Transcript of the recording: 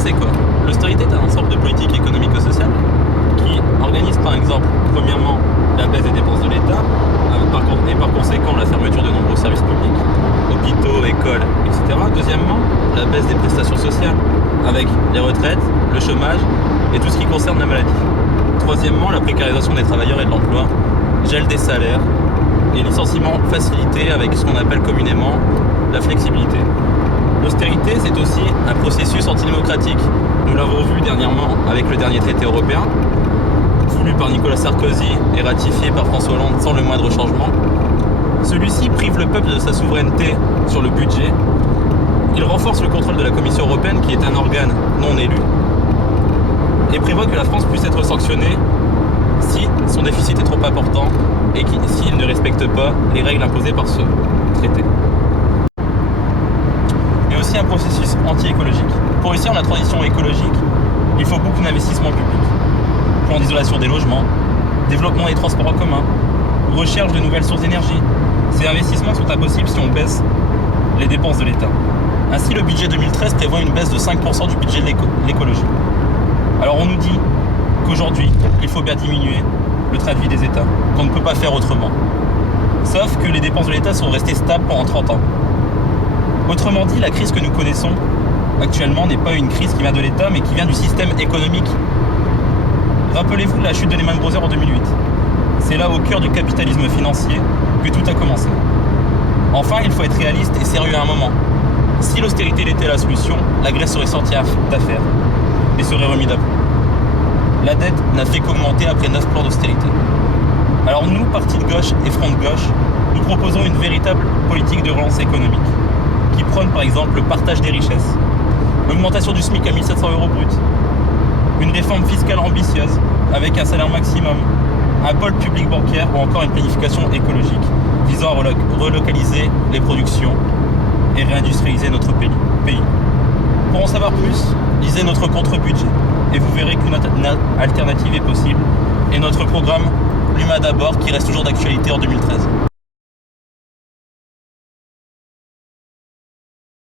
c'est quoi? L'austérité est un ensemble de politiques économico-sociales qui organise par exemple, premièrement, la baisse des dépenses de l'État, et par conséquent la fermeture de nombreux services publics, hôpitaux, écoles, etc. Deuxièmement, la baisse des prestations sociales, avec les retraites, le chômage et tout ce qui concerne la maladie. Troisièmement, la précarisation des travailleurs et de l'emploi, gel des salaires et licenciements facilités avec ce qu'on appelle communément la flexibilité. L'austérité, c'est aussi un processus antidémocratique. Nous l'avons vu dernièrement avec le dernier traité européen, voulu par Nicolas Sarkozy et ratifié par François Hollande sans le moindre changement. Celui-ci prive le peuple de sa souveraineté sur le budget. Il renforce le contrôle de la Commission européenne, qui est un organe non élu, et prévoit que la France puisse être sanctionnée si son déficit est trop important et s'il ne respecte pas les règles imposées par ce traité. Et aussi un processus anti-écologique. Pour réussir la transition écologique, il faut beaucoup d'investissements publics. Plan d'isolation des logements, développement des transports en commun, recherche de nouvelles sources d'énergie. Ces investissements sont impossibles si on baisse les dépenses de l'État. Ainsi, le budget 2013 prévoit une baisse de 5% du budget de l'écologie. Alors on nous dit qu'aujourd'hui, il faut bien diminuer le train de vie des États, qu'on ne peut pas faire autrement. Sauf que les dépenses de l'État sont restées stables pendant 30 ans. Autrement dit, la crise que nous connaissons actuellement n'est pas une crise qui vient de l'État, mais qui vient du système économique. Rappelez-vous la chute de Lehman Brothers en 2008. C'est là, au cœur du capitalisme financier, que tout a commencé. Enfin, il faut être réaliste et sérieux à un moment. Si l'austérité était la solution, la Grèce serait sortie d'affaire et serait remise à flot. La dette n'a fait qu'augmenter après 9 plans d'austérité. Alors nous, parti de gauche et front de gauche, nous proposons une véritable politique de relance économique qui prône par exemple le partage des richesses, l'augmentation du SMIC à 1 700 € brut, une réforme fiscale ambitieuse avec un salaire maximum, un pôle public bancaire ou encore une planification écologique visant à relocaliser les productions et réindustrialiser notre pays. Pour en savoir plus, lisez notre contre-budget et vous verrez qu'une alternative est possible et notre programme L'Humain d'abord qui reste toujours d'actualité en 2013.